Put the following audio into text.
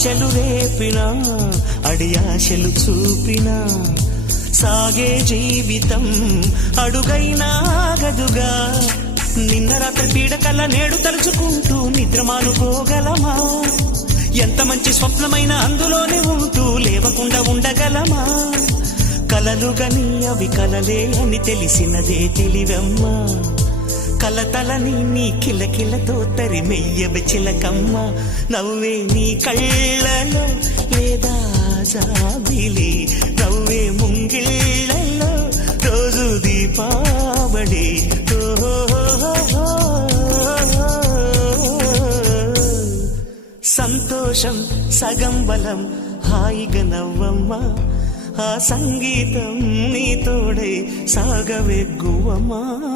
ఆశలు రేపినా అడియాశలు చూపినా సాగే జీవితం అడుగైనా ఆగదుగా. నిన్న రాత్రి పీడకల్లా నేడు తలుచుకుంటూ నిద్రమానుకోగలమా? ఎంత మంచి స్వప్నమైన అందులోనే ఉంటూ లేవకుండా ఉండగలమా? కలలుగని అవి కలలే అని తెలిసినదే తెలివమ్మా. కలతలని నీ కిలకిలతో తరిమెయ్యవి చిలకమ్మ. నవ్వే నీ కళ్ళలో లేదా జాబిలి, నవ్వే ముంగిళ్ళలో రోజు దీపావళి. సంతోషం సగం బలం, హాయిగా నవ్వమ్మా. ఆ సంగీతం నీ తోడై సాగవెగ్గువమ్మా.